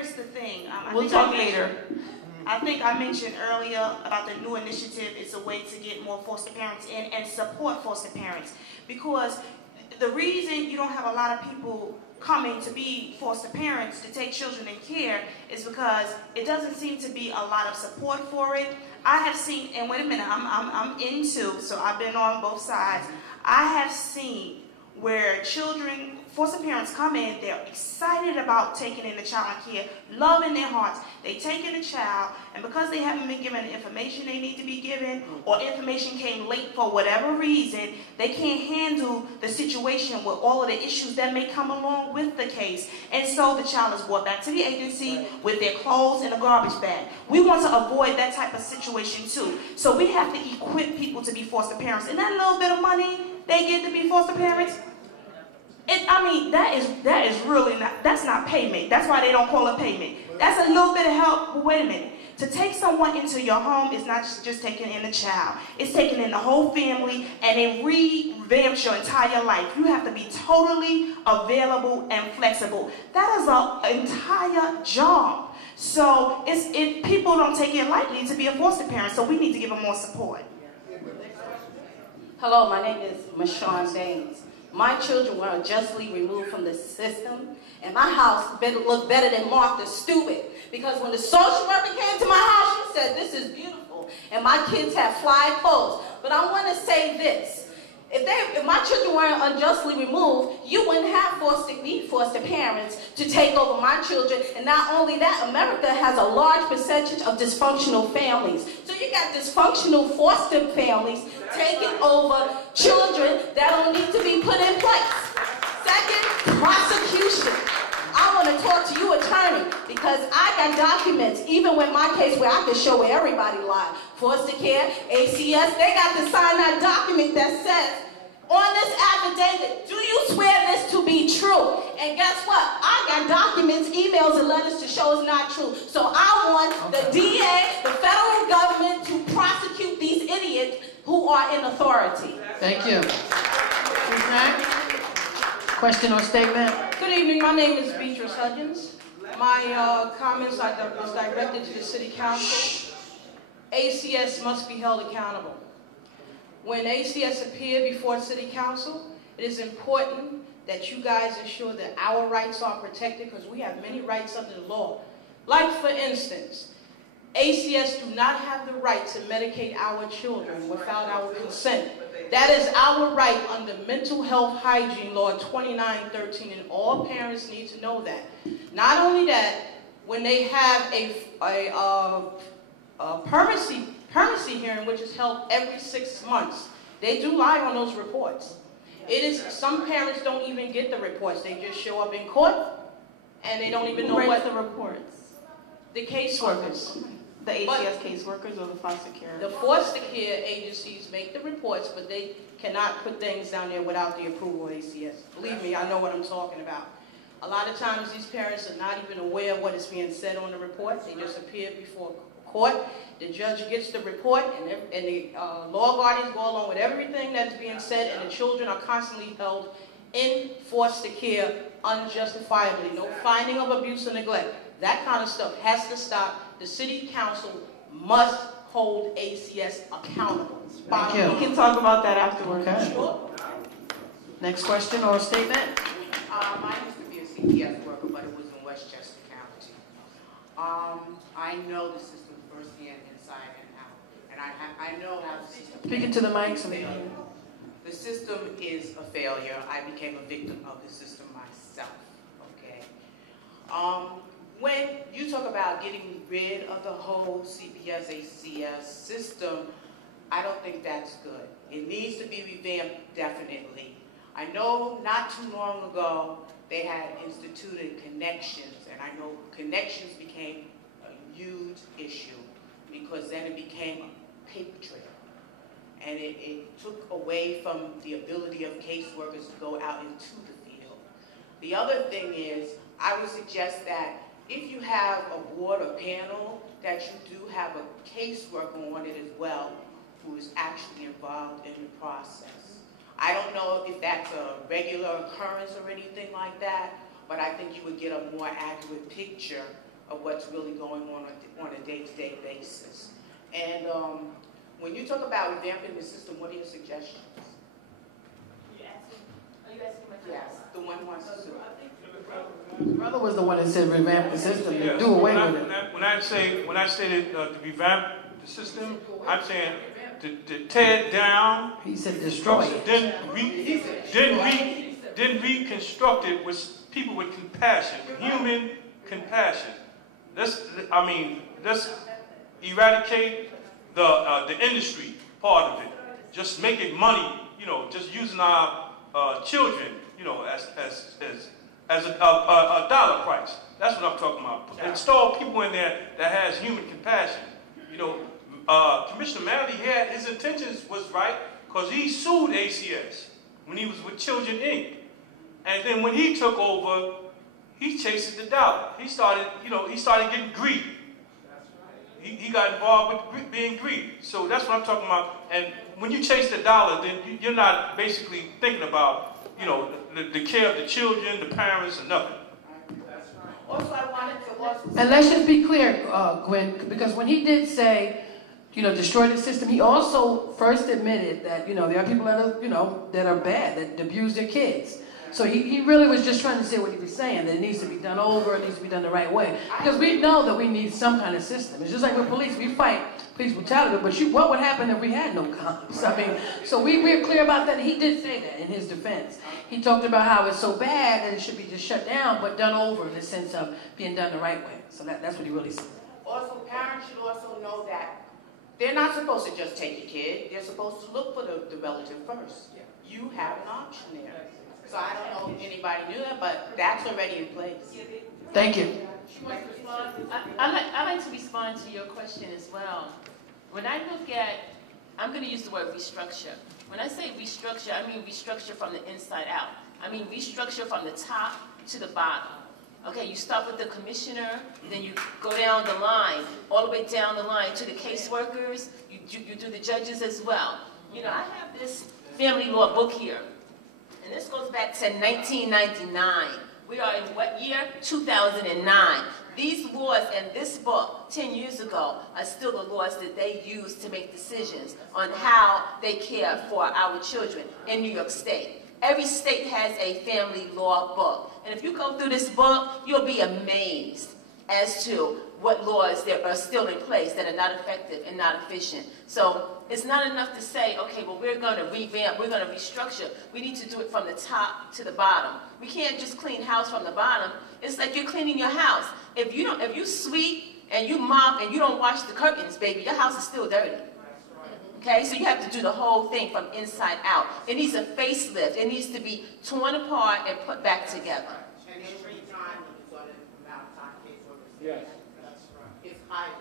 here's the thing. We'll talk later. I think I mentioned earlier about the new initiative. It's a way to get more foster parents in and support foster parents. Because the reason you don't have a lot of people coming to be foster parents to take children in care is because it doesn't seem to be a lot of support for it. I have seen, and wait a minute, I'm into, so I've been on both sides. I have seen where children, foster parents come in, they're excited about taking in the child in care, love in their hearts. They take in the child, and because they haven't been given the information they need to be given, or information came late for whatever reason, they can't handle the situation with all of the issues that may come along with the case. And so the child is brought back to the agency with their clothes in a garbage bag. We want to avoid that type of situation too. So we have to equip people to be foster parents. And that little bit of money they get to be foster parents, I mean, that is really not, that's not payment. That's why they don't call it payment. That's a little bit of help, but wait a minute. To take someone into your home is not just taking in a child. It's taking in the whole family, and it revamps your entire life. You have to be totally available and flexible. That is an entire job. So people don't take it lightly to be a foster parent, so we need to give them more support. Hello, my name is Mashawn Baines. My children were unjustly removed from the system, and my house looked better than Martha Stewart, because when the social worker came to my house, she said, "This is beautiful," and my kids have fly clothes. But I want to say this. If my children weren't unjustly removed, you wouldn't have foster parents to take over my children. And not only that, America has a large percentage of dysfunctional families. So you got dysfunctional foster families taking over children that don't need to be put in place. Second, prosecution. I want to talk to you, attorney, because I got documents, even with my case where I can show where everybody lied. Foster care, ACS, they got to sign that document that says, on this affidavit, do you swear this to be true? And guess what? I got documents, emails, and letters to show it's not true. So I want the DA, the federal government, to prosecute these idiots who are in authority. Thank you. Who's next? Question or statement? Good evening. My name is Beatrice Hudgens. My comments are directed to the City Council. ACS must be held accountable. When ACS appear before City Council, it is important that you guys ensure that our rights are protected, because we have many rights under the law. Like, for instance, ACS do not have the right to medicate our children without our consent. That is our right under Mental Health Hygiene Law 2913, and all parents need to know that. Not only that, when they have a permanency hearing, which is held every 6 months, they do lie on those reports. Some parents don't even get the reports. They just show up in court, and they don't even know what the reports. The caseworkers. The ACS caseworkers or the foster care? The foster care agencies make the reports, but they cannot put things down there without the approval of ACS. Believe me, I know what I'm talking about. A lot of times these parents are not even aware of what is being said on the report. They just appear before court. The judge gets the report, and the law guardians go along with everything that is being said, and the children are constantly held in foster care unjustifiably. No finding of abuse or neglect. That kind of stuff has to stop. The City Council must hold ACS accountable. Thank you. We can talk about that afterwards. Okay. Sure. Next question or statement? Mine used to be a CPS worker, but it was in Westchester County. I know the system firsthand, inside and out, and I know how the system. Speak into the mic. The system is a failure. I became a victim of the system myself. Okay. When you talk about getting rid of the whole CPS, ACS system, I don't think that's good. It needs to be revamped, definitely. I know not too long ago they had instituted connections, and I know connections became a huge issue because then it became a paper trail. And it took away from the ability of caseworkers to go out into the field. The other thing is, I would suggest that if you have a board or panel, that you do have a caseworker on it as well, who is actually involved in the process. I don't know if that's a regular occurrence or anything like that, but I think you would get a more accurate picture of what's really going on a day-to-day basis. And when you talk about revamping the system, what are your suggestions? Are you asking my Yes, the one who wants to do it. The brother was the one that said revamp the system and do away with it. When I say to revamp the system, I'm saying to tear it down. He said destroy it. Then reconstruct it with people with compassion, human compassion. Let's eradicate the industry part of it. Just make it money, just using our children, as a dollar price. That's what I'm talking about. Install people in there that has human compassion. Commissioner Malley his intentions was right because he sued ACS when he was with Children Inc. And then when he took over, he chased the dollar. He started getting greedy. He got involved with being greedy. So that's what I'm talking about. And when you chase the dollar, then you're not basically thinking about, the care of the children, the parents, and nothing. Also, I wanted to And let's just be clear, Gwen, because when he did say, destroy the system, he also first admitted that, there are people that are, that are bad, that abuse their kids. So he really was just trying to say what he was saying, that it needs to be done over, it needs to be done the right way. Because we know that we need some kind of system. It's just like with police, we fight police brutality, but what would happen if we had no cops? So we're clear about that. He did say that in his defense. He talked about how it's so bad that it should be just shut down, but done over in the sense of being done the right way. So that's what he really said. Also, parents should also know that they're not supposed to just take your kid. They're supposed to look for the relative first. You have an option there. So I don't know if anybody knew that, but that's already in place. Thank you. I'd like to respond to your question as well. When I look at, I'm going to use the word restructure. When I say restructure, I mean restructure from the inside out. I mean restructure from the top to the bottom. Okay, you start with the commissioner, then you go down the line, all the way down the line to the caseworkers, you do the judges as well. I have this family law book here. And this goes back to 1999. We are in what year? 2009. These laws in this book, 10 years ago, are still the laws that they use to make decisions on how they care for our children in New York State. Every state has a family law book. And if you go through this book, you'll be amazed as to what laws that are still in place that are not effective and not efficient. So it's not enough to say, okay, well, we're going to revamp, we're going to restructure. We need to do it from the top to the bottom. We can't just clean house from the bottom. It's like you're cleaning your house. If you sweep and you mop and you don't wash the curtains, baby, your house is still dirty. Okay, so you have to do the whole thing from inside out. It needs a facelift. It needs to be torn apart and put back together. And every time when you saw the amount of time caseworkers. Yes. That's right. It's highly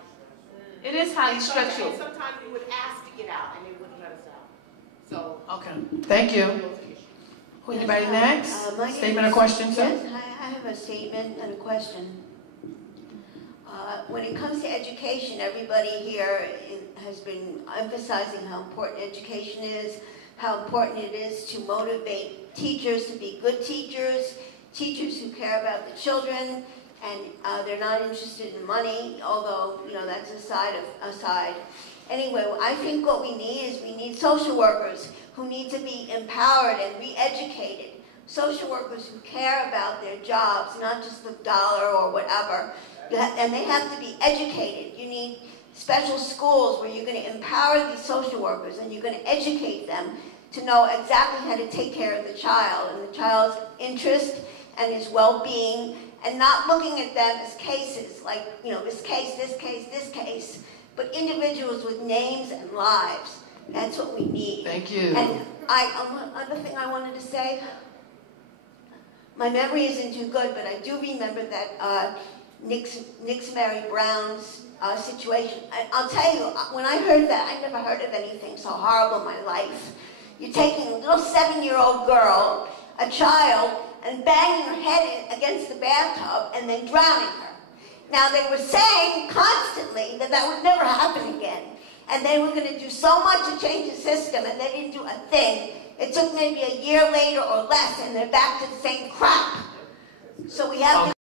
stressful. It is highly stressful. Sometimes we would ask to get out and they wouldn't let us out. So Okay. Thank you. Anybody next? Statement or question, sir? Yes, I have a statement and a question. When it comes to education, everybody here has been emphasizing how important education is, how important it is to motivate teachers to be good teachers, teachers who care about the children, and they're not interested in money, although, that's aside. Anyway, I think what we need social workers who need to be empowered and re-educated. Social workers who care about their jobs, not just the dollar or whatever. And they have to be educated. You need special schools where you're going to empower these social workers and you're going to educate them to know exactly how to take care of the child and the child's interest and his well-being, and not looking at them as cases, like, this case, but individuals with names and lives. That's what we need. Thank you. And another thing I wanted to say, my memory isn't too good, but I do remember that Nix Mary Brown's situation. I'll tell you, when I heard that, I never heard of anything so horrible in my life. You're taking a little 7-year-old girl, a child, and banging her head against the bathtub and then drowning her. Now, they were saying constantly that would never happen again. And they were going to do so much to change the system, and they didn't do a thing. It took maybe a year later or less, and they're back to the same crap. So we have to